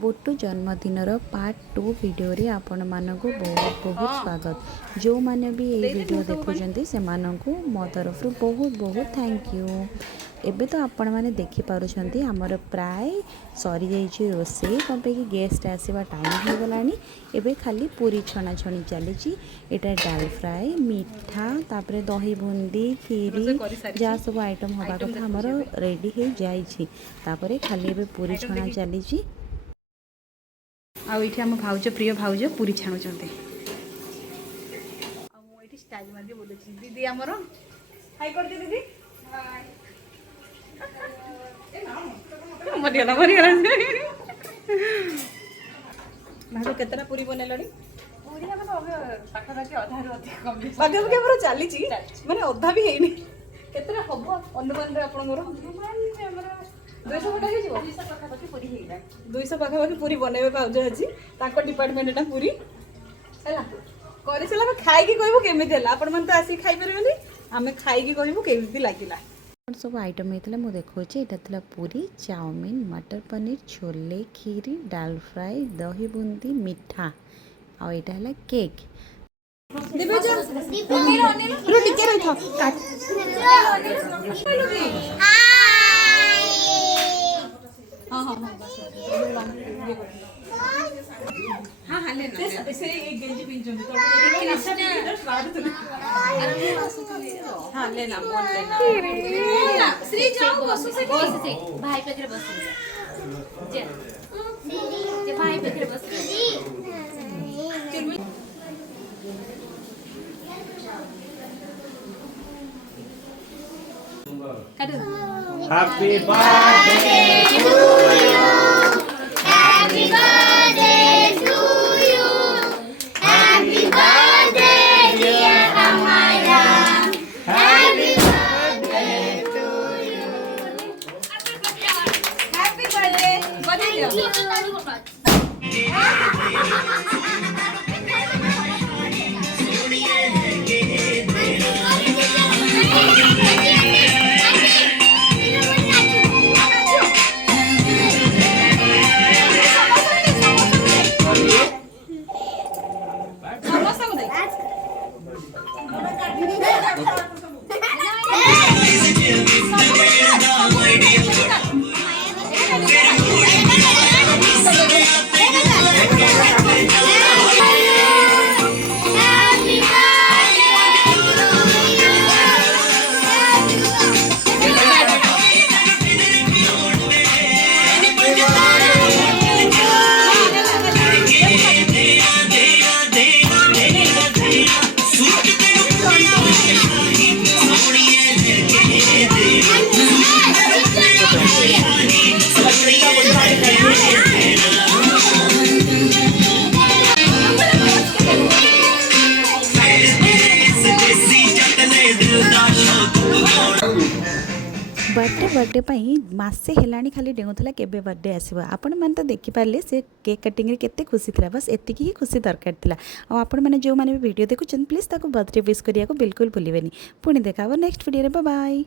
बुट्टू जन्मदिनर part 2 video रे आपण मानकु बहुत बहुत स्वागत। जो माने भी ये वीडियो देखुचंती से मानकु मो तरफ बहुत बहुत थैंक यू। एबे तो आपण माने देखि पारुछंती हमर प्राय सरी जाइछि रोसे कम पे कि गेस्ट आसीबा टाइम हो गलानी। एबे खाली पूरी छना छनी चलीछि। एटा दाल फ्राई मीठा तापरे दही बूंदी खीरी जा सब आइटम होबा कथा हमर रेडी हे जाइछि। तापरे खाली एबे पूरी छना चलीछि। आउ आम भाउज प्रिय भाउज पूरी छाणुचंते स्टाइल मार बोलूँ दीदी आमर हाई कर दीदी मरिगला मरिगला भाग केतटा पूरी बनैलणी पाखापाखि अधार चली माने अधा भी है केतटा हम अनुमान आप 200 पाखापाखि पूरी है 200 पाखापाखि पूरी बनैबे पाउज आज डिपार्टमेंट पूरी है कर सारा खाई कहूँ केमी आपण मैंने तो आसिक खाई पारे आम खाई कहूँ केमी लगे सब आइटम होता है मुझे देखा यहाँ पूरी चाउमीन मटर पनीर छोले खीरी दाल फ्राई दही बूंदी मीठा आ यहाँ है केक। हाँ हाँ हाँ हाँ लेना से एक गंजी पिंजो हाँ लेना मोन लेना श्री जाओ बसो से भाई पे बस जे भाई पे बस Happy birthday to you. Happy birthday to you. Happy birthday dear Amaya. Happy birthday to you. Happy birthday बधाई बर्थडे पाई मासे हेलानी खाली डेउथला केबे बर्थडे आसीबो आपण माने तो देखि पारले से केक कटिंग रे केते खुशी थिला बस एतिकी ही खुशी दरकार थिला। आ आपण माने जो माने वीडियो देखुचन प्लीज ताको बर्थडे विश करिया को बिल्कुल भूलिबेनी। पुणी देखाबो नेक्स्ट वीडियो रे बाय बाय।